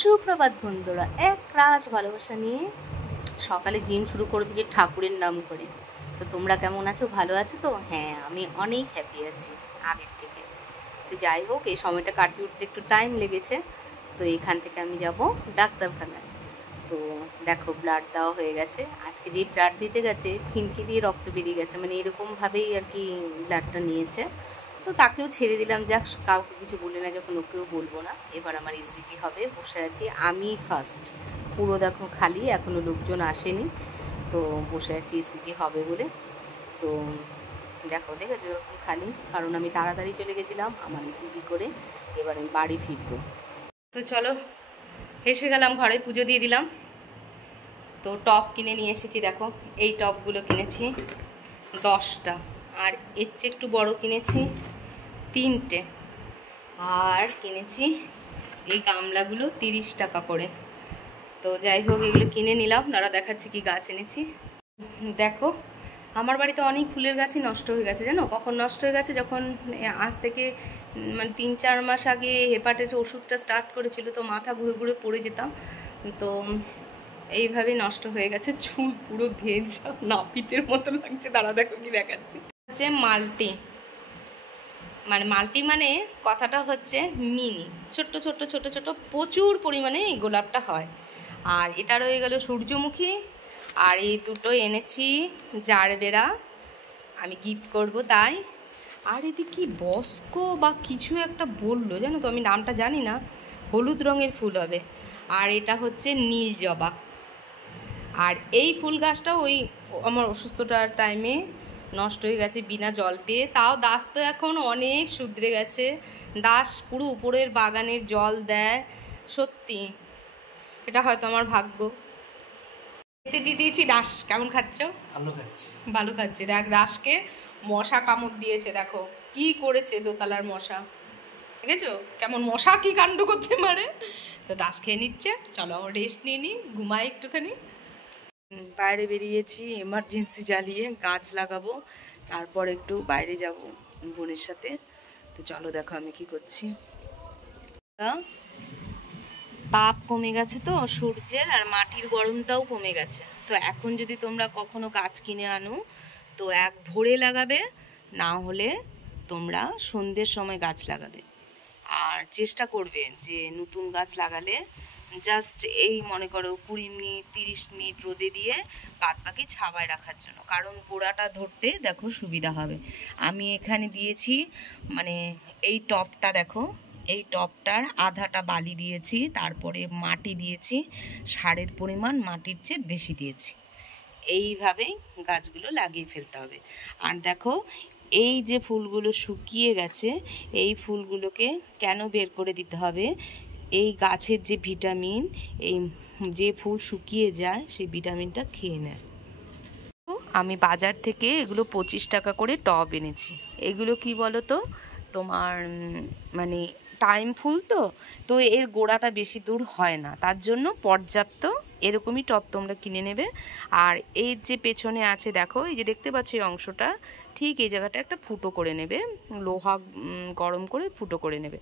সুপ্রভাত বন্ধুরা, এক রাশ ভালোবাসা নিয়ে সকালে জিম শুরু করে দিয়েছি ঠাকুরের নাম করে। তো তোমরা কেমন আছো? ভালো আছো তো? হ্যাঁ, আমি অনেক হ্যাপি আছি আগের থেকে। তো যাই হোক, এই সময়টা কাটিয়ে উঠতে একটু টাইম লেগেছে। তো এখান থেকে আমি যাব ডাক্তারখানায়। তো দেখো, ব্লাড দেওয়া হয়ে গেছে। আজকে যেই ব্লাড দিতে গেছে, ফিনকি দিয়ে রক্ত বেরিয়ে গেছে, মানে এরকমভাবেই আর কি ব্লাডটা নিয়েছে। তো তাকেও ছেড়ে দিলাম, যাক, কাউকে কিছু বলে না যখন, ওকেও বলবো না। এবার আমার ইসিজি হবে, বসে আছি আমি ফার্স্ট। পুরো দেখো খালি, এখনও লোকজন আসেনি। তো বসে আছি ইসিজি হবে বলে। তো দেখেছো ওরকম খালি, কারণ আমি তাড়াতাড়ি চলে গেছিলাম আমার ইসিজি করে। এবার আমি বাড়ি ফিরবো। তো চলো, এসে গেলাম ঘরে, পুজো দিয়ে দিলাম। তো টপ কিনে নিয়ে এসেছি, দেখো এই টপগুলো কিনেছি 10টা, আর এর চেয়ে একটু বড় কিনেছি 3টে, আর কিনেছি এই গামলাগুলো 30 টাকা করে। তো যাই হোক, এগুলো কিনে নিলাম। দাঁড়া দেখাচ্ছি কি গাছ এনেছি। দেখো, আমার বাড়িতে অনেক ফুলের গাছই নষ্ট হয়ে গেছে, জানো কখন নষ্ট হয়ে গেছে? যখন আজ থেকে মানে 3-4 মাস আগে হেপাটাইটিস ওষুধটা স্টার্ট করেছিল, তো মাথা ঘুরে ঘুরে পড়ে যেতাম। তো এইভাবে নষ্ট হয়ে গেছে, চুল পুরো ভেজা নাপিতের মতো লাগছে। দাঁড়া দেখো কি দেখাচ্ছি। হচ্ছে মাল্টি, মানে কথাটা হচ্ছে মিনি, ছোট্ট ছোট্ট ছোট ছোট প্রচুর পরিমাণে এই গোলাপটা হয়। আর এটা রয়ে গেল সূর্যমুখী। আর এই দুটো এনেছি জারবেরা, আমি গিফট করব তাই। আর এটি কি বস্ক বা কিছু একটা বললো, জানো তো, আমি নামটা জানি না। হলুদ রঙের ফুল হবে। আর এটা হচ্ছে নীল জবা। আর এই ফুল গাছটা ওই আমার অসুস্থতার টাইমে নষ্ট হয়ে গেছে বিনা জল পেয়ে। তাও দাস তো এখন অনেক শুধরে গেছে। দাস পুরো উপরের বাগানের জল দেয়। সত্যি এটা হয়তো আমার ভাগ্য। খেতে দিয়ে দিয়েছি। দাস কেমন খাচ্ছ? ভালো খাচ্ছে। দেখ, দাসকে মশা কামড় দিয়েছে, দেখো কি করেছে দোতলার মশা। দেখেছো কেমন মশা কি কাণ্ড করতে পারে। তো দাস খেয়ে নিচ্ছে। চলো রেস্ট নিয়ে নিই, ঘুমাই একটুখানি। বাইরে বেরিয়েছি এমার্জেন্সি জ্বালিয়ে, গাছ লাগাবো, তারপর একটু বাইরে যাব বোনের সাথে। তো চলো দেখো আমি কি করছি। তাপ কমে গেছে তো সূর্যের, আর মাটির গরমটাও কমে গেছে। তো এখন যদি তোমরা কখনো গাছ কিনে আনো, তো এক ভোরে লাগাবে, না হলে তোমরা সন্ধ্যের সময় গাছ লাগাবে। আর চেষ্টা করবে যে নতুন গাছ লাগালে জাস্ট এই মনে করো 20 মিনিট 30 মিনিট রোদে দিয়ে বাদ বাকি ছাওয়ায় রাখার জন্য, কারণ গোড়াটা ধরতে দেখো সুবিধা হবে। আমি এখানে দিয়েছি, মানে এই টপটা দেখো, এই টপটার আধাটা বালি দিয়েছি, তারপরে মাটি দিয়েছি, সারের পরিমাণ মাটির চেয়ে বেশি দিয়েছি। এইভাবেই গাছগুলো লাগিয়ে ফেলতে হবে। আর দেখো, এই যে ফুলগুলো শুকিয়ে গেছে, এই ফুলগুলোকে কেন বের করে দিতে হবে? এই গাছের যে ভিটামিন, এই যে ফুল শুকিয়ে যায় সেই ভিটামিনটা খেয়ে নেয়। আমি বাজার থেকে এগুলো 25 টাকা করে টব এনেছি। এগুলো কি বলো তো, তোমার মানে টাইম ফুল, তো এর গোড়াটা বেশি দূর হয় না, তার জন্য পর্যাপ্ত এরকমই টব তোমরা কিনে নেবে। আর এর যে পেছনে আছে দেখো, এই যে দেখতে পাচ্ছ এই অংশটা, ঠিক এই জায়গাটা একটা ফুটো করে নেবে, লোহা গরম করে ফুটো করে নেবে।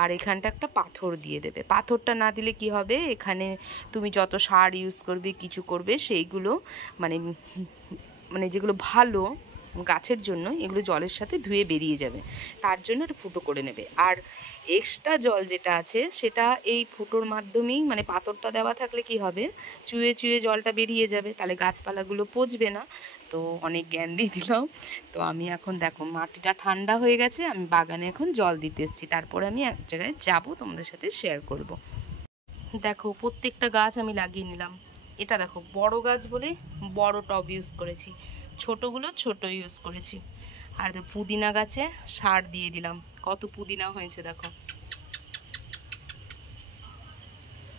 আর এখানটা একটা পাথর দিয়ে দেবে। পাথরটা না দিলে কি হবে, এখানে তুমি যত সার ইউজ করবে কিছু করবে, সেইগুলো মানে মানে যেগুলো ভালো গাছের জন্য, এগুলো জলের সাথে ধুয়ে বেরিয়ে যাবে। তার জন্য এটা ফুটো করে নেবে। আর এক্সট্রা জল যেটা আছে সেটা এই ফুটোর মাধ্যমেই, মানে পাথরটা দেওয়া থাকলে কি হবে, চুয়ে চুয়ে জলটা বেরিয়ে যাবে, তাহলে গাছপালাগুলো পচবে না। তো অনেক জ্ঞান দিয়ে দিলাম। তো আমি এখন দেখো মাটিটা ঠান্ডা হয়ে গেছে, আমি বাগানে এখন জল দিতে এসেছি, তারপরে আমি এক জায়গায় যাব, তোমাদের সাথে শেয়ার করব। দেখো প্রত্যেকটা গাছ আমি লাগিয়ে নিলাম। এটা দেখো বড় গাছ বলে বড় টব ইউজ করেছি, ছোটগুলো ছোট ইউজ করেছি। আর পুদিনা গাছে সার দিয়ে দিলাম, কত পুদিনা হয়েছে দেখো,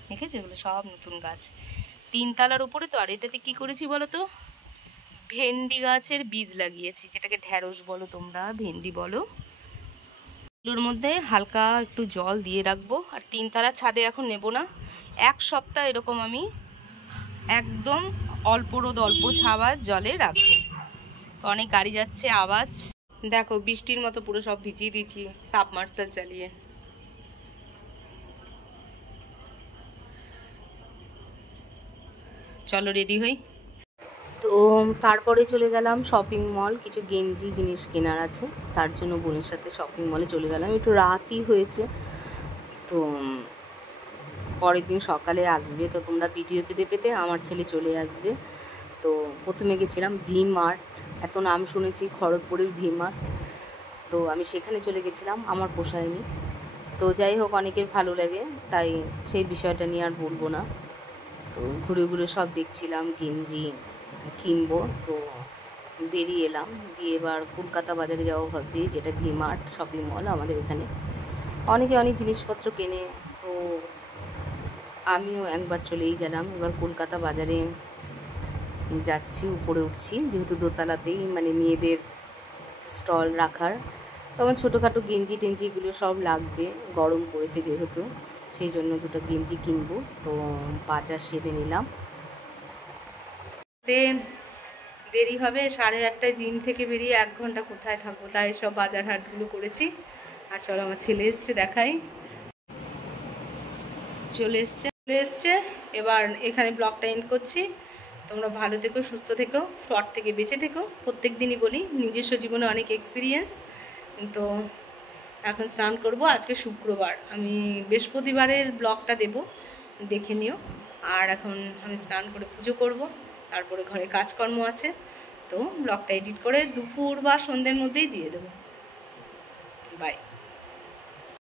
দেখেছো? এগুলো সব নতুন গাছ, 3 তলার উপরে। তো আর এটাতে কি করেছি বলো তো, ভেন্ডি গাছের বীজ লাগিয়েছি, যেটাকে ঢ্যাঁড়স বলো তোমরা, ভেন্ডি বলো। এগুলোর মধ্যে হালকা একটু জল দিয়ে রাখবো। আর 3 তলার ছাদে এখন নেব না, 1 সপ্তাহ এরকম আমি একদম অল্প রোদ অল্প ছাওয়া জলে রাখবো। অনেক গাড়ি যাচ্ছে, আওয়াজ দেখো, বৃষ্টির মতো পুরো সব ভিজিয়ে দিচ্ছি সাবমার্সাল চালিয়ে। চলো রেডি হই। তো তারপরে চলে গেলাম শপিং মল, কিছু গেঞ্জি জিনিস কেনার আছে, তার জন্য বোনের সাথে শপিং মলে চলে গেলাম। একটু রাতই হয়েছে, তো পরের দিন সকালে আসবে, তো তোমরা ভিডিও পেতে পেতে আমার ছেলে চলে আসবে। তো প্রথমে গেছিলাম ভি মার্ট, এত নাম শুনেছি খড়গপুরের ভি মার্ট, তো আমি সেখানে চলে গেছিলাম, আমার পোষায়নি। তো যাই হোক, অনেকের ভালো লাগে, তাই সেই বিষয়টা নিয়ে আর বলবো না। তো ঘুরে ঘুরে সব দেখছিলাম, গেঞ্জি কিনবো, তো বেরিয়ে এলাম। দিয়ে এবার কলকাতা বাজারে যাবো ভাবছি, যেটা ভি মার্ট শপিং মল আমাদের এখানে। অনেকে অনেক জিনিসপত্র কেনে, তো আমিও একবার চলেই গেলাম। এবার কলকাতা বাজারে যাচ্ছি, উপরে উঠছি, যেহেতু দোতলাতেই মানে মেয়েদের স্টল রাখার, তো আমার ছোটোখাটো গেঞ্জি টেঞ্জিগুলো সব লাগবে, গরম পড়েছে যেহেতু, সেই জন্য দুটো গেঞ্জি কিনবো। তো বাজার সেরে নিলাম। দেরি হবে, 8:30টায় জিম থেকে বেরিয়ে 1 ঘন্টা কোথায় থাকবো, তাই সব বাজার হাটগুলো করেছি। আর চলো, আমার ছেলে এসছে, দেখাই। চলে এসছে। এবার এখানে ব্লগটা এন্ড করছি। তোমরা ভালো থেকো, সুস্থ থেকো, ফ্রড থেকে বেঁচে থেকো। প্রত্যেক দিনই বলি, নিজস্ব জীবনে অনেক এক্সপিরিয়েন্স। তো এখন স্নান করব, আজকে শুক্রবার, আমি বৃহস্পতিবারের ব্লগটা দেব, দেখে নিও। আর এখন আমি স্নান করে পুজো করব, তারপরে ঘরে কাজকর্ম আছে, তো ব্লগটা এডিট করে দুপুর বা সন্ধ্যের মধ্যেই দিয়ে দেবো। বাই।